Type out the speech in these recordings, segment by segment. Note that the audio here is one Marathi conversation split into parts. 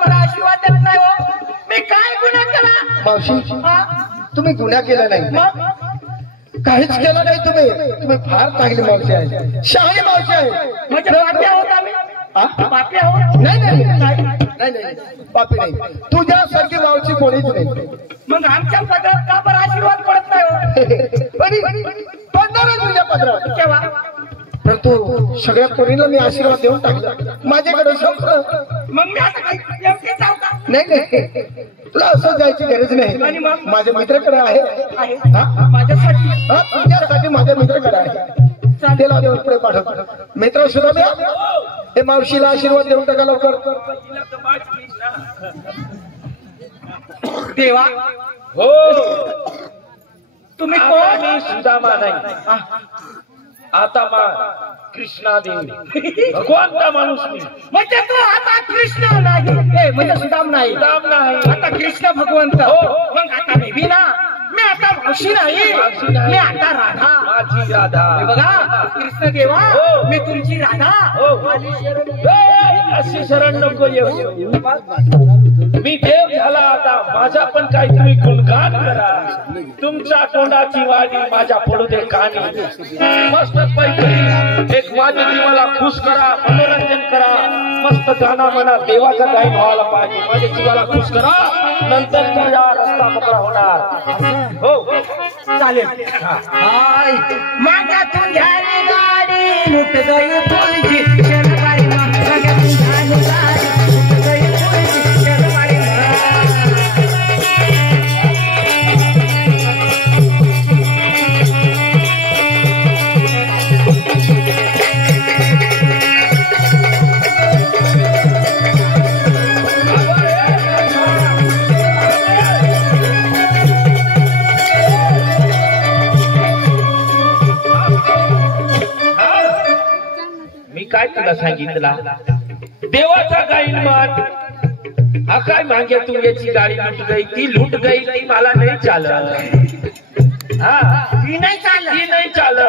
मला आशीर्वाद देत नाही हो. मी काय गुन्हा केला? मावशी तुम्ही गुन्हा केला नाही, मग काहीच केलं नाही तुम्ही फार चांगली मावशी आहे, शहाणी मावशी आहे. म्हणजे पापी आहोत आम्ही? पापी आहोत? नाही नाही नाही नाही पापी नाही, तुझ्यासारखी मावशी कोणीच नाही. मग आमच्या पदरात का बरं आशीर्वाद पडत नाही हो? पडणार तुझ्या पदरात केव्हा? परंतु सगळ्या पोरींना मी आशीर्वाद देऊन टाकला, माझ्याकडे संपलं. मग मी आता काही नेमके जाऊ का? नाही नाही तुला असं जायची गरज नाही, माझ्या मित्राकडे आहे. माझ्यासाठी? तुझ्यासाठी माझ्या मित्राकडे आहे, त्याला देऊन पुढे पाठव. मित्र सुद्धा द्या, हे मावशीला आशीर्वाद देऊन टाका लवकर. देवा हो तुम्ही कोण? मी सुदामा नाही, आता कृष्णा देवी भगवानचा माणूस मी. म्हणजे तू आता कृष्ण नाही, म्हणजे सुदाम नाही, सुदाम नाही, आता कृष्ण भगवंत. मग आता बेबी ना, मी आता मावशी नाही, मी आता राधा, माझी राधा. बघा कृष्ण देवा, मी तुमची राधा. अशी शरण नको येऊ, मी देव झाला आता, माझा पण काहीतरी गुणगान करा. तुमच्या तोंडाची वाणी माझ्या पडू दे कानी. मस्त पैकी एक माझ्या जीवाला खुश करा, मनोरंजन करा, मस्त गाणं म्हणा, देवाचा गायन व्हायला पाहिजे. माझ्या जीवाला खुश करा, नंतर तुझा रस्ता मोकळा होणार. हो चालेल. हाय मागातून घ्याली गाडी, लुट गई फुलची शरबाई, मागातून घ्याली गाडी, लुट गई फुलची शरबाई. काय तुला सांगितला, देवाचा गाईन मान. हा काय मागे तू याची गाडी लुट गई, ती लुट गई, ती मला नाही चालत. हा ती नाही चालत, ती नाही चालत,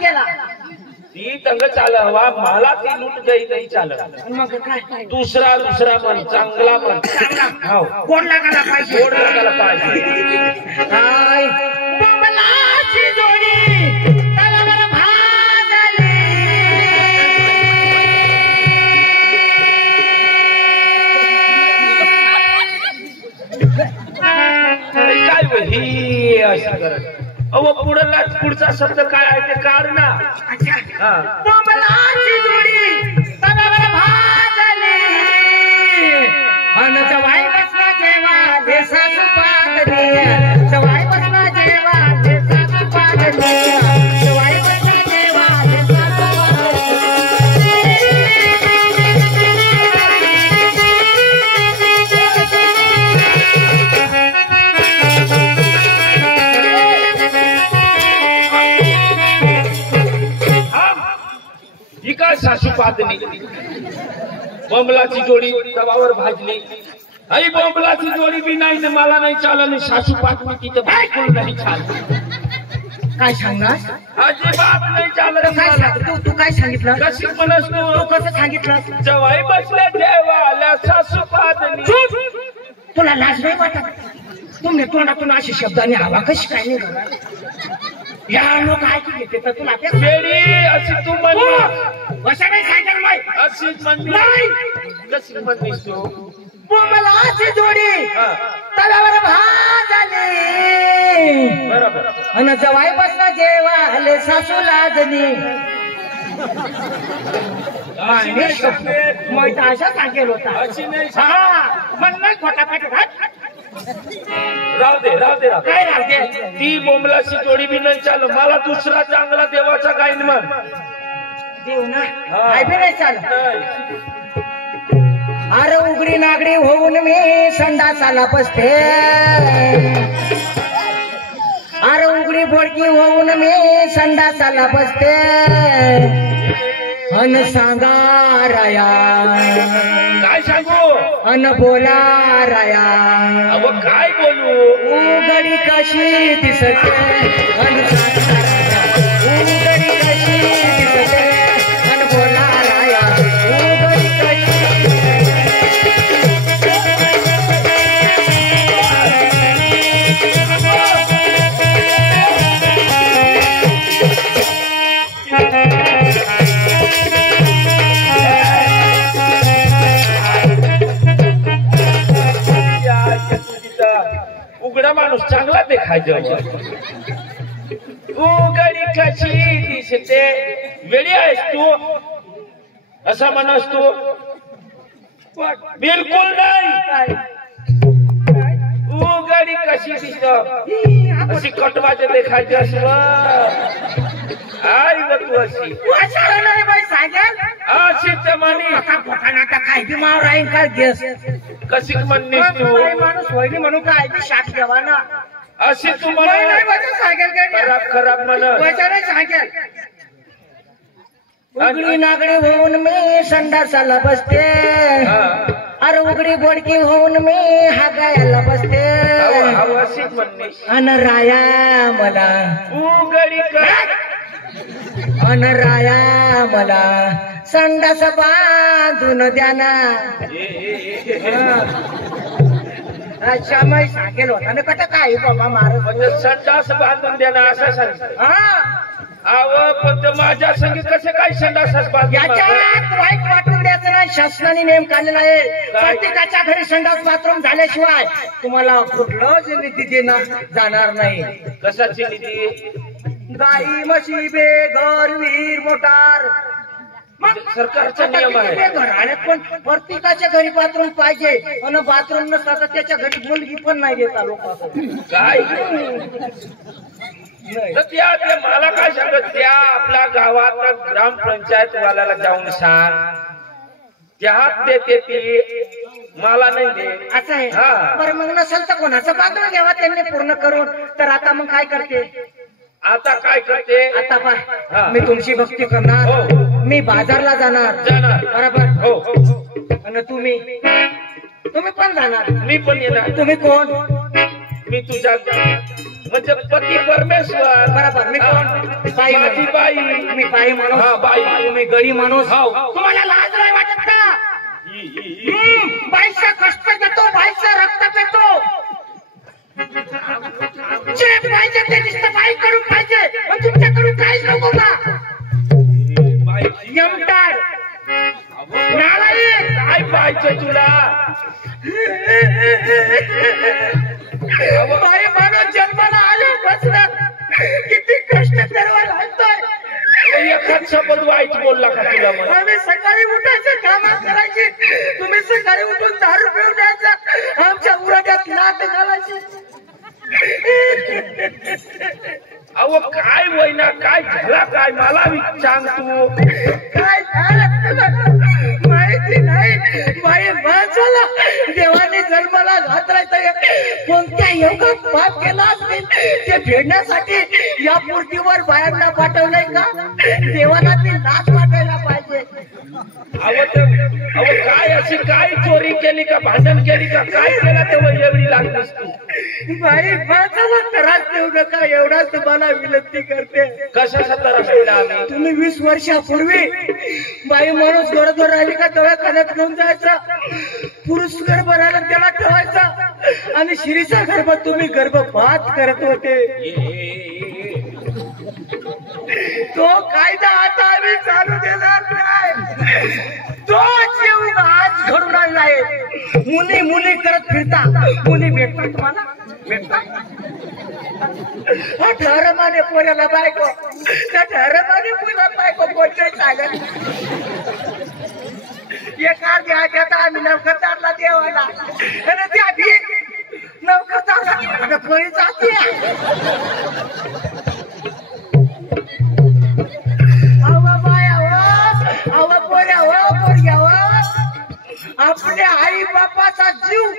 केला ती तंग चाल हवा, मला ती लुट गई नाही चालत. मग काय? दुसरा मन, चांगला मन, हो गोड लागायला पाहिजे, गोड लागायला पाहिजे. हाय कमलाची जोडी तलावर भाजली. काय ही असं करत. अहो पुढचा शब्द काय आहे ते काढ ना. कमलाची जोडी तलावर भाजली, अन जवाई बसला जेवा देसास पादरी, जवाई बसला जेवा देसास पादरी, जवाई बसला जेवा देसास ही काय सासू पादली, बोंबलाची जोडी तवावर भाजली. आई बोंबलाची जोडी बी नाही ना, मला नाही चालत. सासू पादली तिथे बायकोल नाही चालत. काय सांगणार? अजिबात नाही चालत. काय सांग तू काय सांगितलं? कशी म्हणस तू कसं सांगितलं? जवाई बसल्या देवाला सासू पादली. तुला लाज नाही वाटत? तुम्ही तोंडातून अशी शब्दाने हवा कशी काय नाही? या लोक ऐकू घेते तर तुला अशी तू म्हणली, असं नाही सांगितलं नाही. अशीच म्हणली, कशी म्हणलीस तू? बोंबलाची जोडी तलावर भाजली, बरोबर. अन जवाई बसला जेवाले सासू लाजली. मग अशा सांगेल होता. अशी नाही. मन नाही खोटा पाठी. राहू दे काय राहते? ती बोंबलाची जोडी बी नाही चालू. मला दुसरा चांगला देवाचा गायन म्हण. देव ना काय बी नाही चालत. अरे उघडी नागडी होऊन मी संडासाला बसते, अरे उघडी बोडकी होऊन मी संडासाला बसते, अन सांगा राया, काय सांगू, अन बोला राया. अहो काय बोलू, उघडी कशी दिसते, अन सांगा राया. उघडी कशी दिसते, अन बोला राया. उघडी कशी माणूस चांगला देखायचं उघडी कशी दिसते वेळी आहेस तू असा म्हणस तू बिलकुल नाही उघडी कशी दिसत अशी कटवाचे देखायची असं आई ग तू अशी सांगेल अशी तर म्हणी आता काय बी माव राहील काय गेस कशी म्हणलीस तू माणूस होईल म्हणून काय बी शाप घ्यावा ना अशी तू म्हणा सांगेल खराब खराब म्हणत सांगेल उघडी नागडी होऊन मी संडासाला बसते अरे उघडी बोडकी होऊन मी हागायला बसते अशीच म्हणलीस अन राया मला उघडी अन राया मला संडास बांधून द्या ना अच्छा मी सांगेल होता ना कट काय बाबा मार म्हणजे संडास बांधून द्या ना असं सांग आव पण माझ्या संगी कसे काय संडास बांधून याच्यात वाईट वाटून द्यायचं नाही शासनाने नेम काढलेला आहे प्रत्येकाच्या घरी संडास बाथरूम झाल्याशिवाय तुम्हाला कुठलंच निधी देणार जाणार नाही कशाची निधी गाई म्हशी बे घर विहीर मोटार सरकारचा नियम आहे घराण्यात पण प्रत्येकाच्या घरी बाथरूम पाहिजे आणि बाथरूम नसता तर त्याच्या घरी मुलगी पण नाही देता लोक काय तर त्या मला काय सांगत त्या आपल्या गावात ग्रामपंचायत वाल्याला जाऊन सांग त्यात देते ती मला नाही दे असं आहे बरं मग नसेल तर कोणाचं बांधून घ्यावा त्यांनी पूर्ण करून तर आता मग काय करते आता काय करते आता पहा मी तुमची भक्ती करणार मी बाजारला जाणार बरोबर हो आणि तुम्ही पण जाणार मी पण येणार तुम्ही कोण मी तुझ्या म्हणजे पती परमेश्वर बरोबर मी कोण बाई माझी बाई मी बाई माणूस बाई तुम्ही गडी माणूस तुम्हाला लाज नाही वाटत का बाईचा कष्ट घेतो बाईचा रक्त पेतो जे पाहिजे ते नुसतं बाईकडून पाहिजे पण तुमच्याकडून काहीच नको का यमटार नालायक काय पाहिजे तुला बाई माणूस जन्माला आले बसलं किती कष्ट करावं लागतोय एखाद शब्द वाईट बोलला का तुला मला आम्ही सकाळी उठायचं कामात करायची तुम्ही सकाळी उठून दारू पिऊन द्यायचं आमच्या उराट्यात लाट घालायची अहो काय वैना काय झाला काय मला सांग तू काय झालं माहिती नाही बाई माणसाला देवाने जन्माला घातलाय कोणत्या योगात पाप केला असेल ते फेडण्यासाठी या मूर्तीवर बायांना पाठवलंय का देवाला ती लाच वाटायला पाहिजे अहो काय अशी काय चोरी केली का भांडण केली का काय केला तेव्हा एवढी लागलीस तू बाई माणसाला त्रास देऊ नका एवढा तुम्हाला विनंती करते कशाचा त्रास दिला आम्ही तुम्ही 20 वर्षापूर्वी बाई माणूस गरोदर राहिली का दवाखान्यात घेऊन जायचा पुरुष गर्भ राहिला त्याला ठेवायचा आणि शिरीचा गर्भ तुम्ही गर्भपात करत होते तो कायदा आता आम्ही चालू देणार नाही तोच येऊन आज घडून आणलाय मुली मुली करत फिरता मुली भेटतात तुम्हाला भेटतात ठरमाने पोऱ्याला बायको त्या ठरमाने पुरा बायको कोणत्याही सांगत एका घ्या आम्ही नवखतारला देवाला आणि त्या नवखतारला कोणी जाते आपल्या आई बापाचा जीव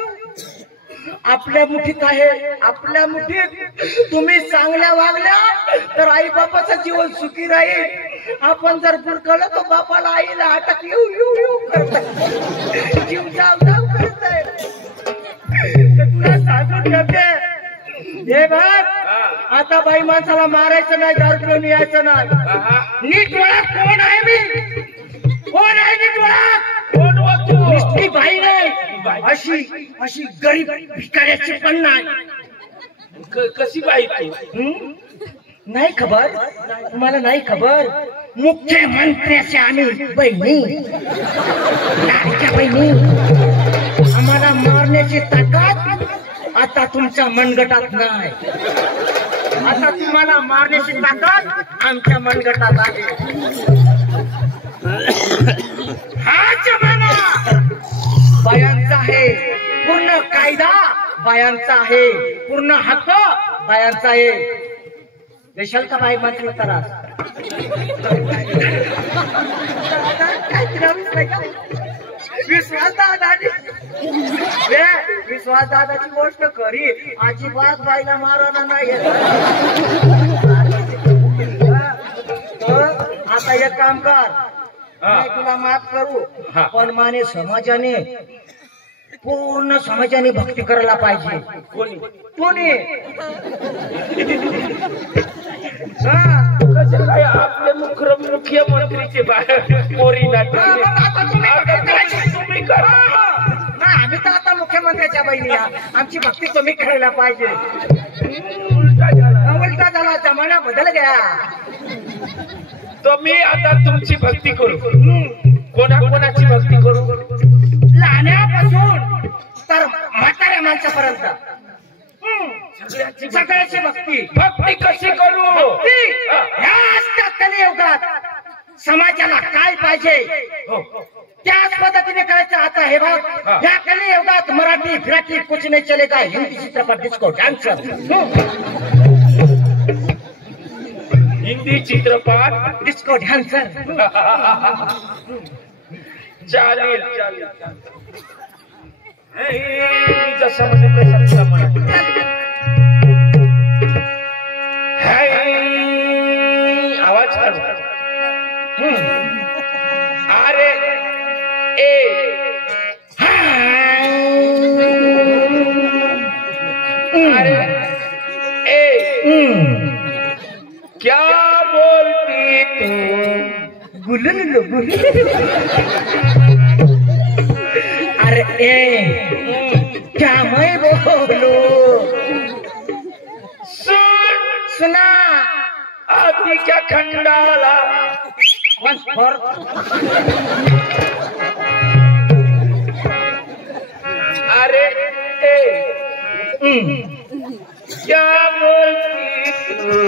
आपल्या मुठीत आहे आपल्या मुठीत तुम्ही चांगल्या वागल्या तर आई बापाचं जीवन सुखी राहील आपण जर बुरकलं तर बापाला आईला अटक येऊ येऊ येऊ करताय जीव जाऊ जाऊ करताय तुला सांगून ठेवते हे बघ आता बाई माणसाला मारायचं नाही दारू पिऊन यायचं नाही नीट ओळख कोण आहे मी कोण आहे नीट ओळख नुसती बाई नाही अशी गरीब भिकाऱ्याची पण नाही कशी बाई नाही खबर तुम्हाला नाही खबर मुख्यमंत्र्याच्या आम्ही बहिणी लाडक्या बहिणी आम्हाला मारण्याची ताकद आज आता तुमच्या मनगटात नाही, आता तुम्हाला मारण्याची ताकद आमच्या मनगटात आहे. हा जमाना बायांचा आहे, पूर्ण कायदा बायांचा आहे, पूर्ण हक्क बायांचा आहे. देशाल का बाई मात्र तरा विश्वास दादाची गोष्ट खरी, अजिबात बाईला मारवणार नाही. आता एक काम कर, मी तुला माफ करू, पण माने समाजाने पूर्ण समाजाने भक्ती करायला पाहिजे. कोणी आपले मुख्यमंत्रीचे पोरी तुम्ही करा. आम्ही तर आता मुख्यमंत्र्याच्या बहिणी, आमची भक्ती तुम्ही करायला पाहिजे. उलटा झाला, जमाना बदल गया. तर मी आता तुमची भक्ती करू. कोणाची भक्ती करू? लहान्यापासून तर म्हाताऱ्या माणसापर्यंत सगळ्याची भक्ती कशी करू? ह्याच कलियुगात समाजाला काय पाहिजे त्याच पद्धतीने करायचं. आता हे बघ, या कलियुगात मराठी फिराठी कुछ नाही चलेगा, हिंदी चित्रपट डिस्को डान्सर, हिंदी चित्रपट डिस्को डान्सर. चालेल चालेल. जसं म्हणजे तसं म्हणा. आवाज काढू. अरे क्या बोलती तू? गुलुलु अरे क्या मैं बोलू? सुना आदि क्या खंडाला. अरे क्या बोलती तू?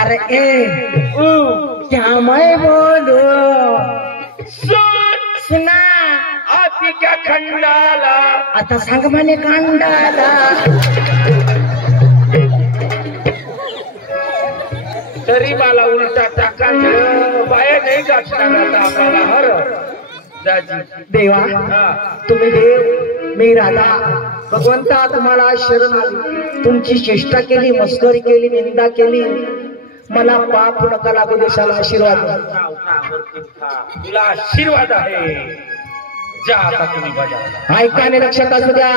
अरे क्या मैं बोलू? सुना आदि क्या खंडाला. आता सांग म्हणे कांडाला. तरी मला उलटा टाका बाया नाही गाठणार आपल्याला. हर देवा तुम्ही देव, मी राधा. भगवंता तुम्हाला शरण आली, तुमची चेष्टा केली, मस्करी केली, निंदा केली, मला पाप नका लागू देशाला आशीर्वाद. तुला आशीर्वाद आहे. जा आता तुम्ही बजा. ऐकाने लक्षात असू द्या.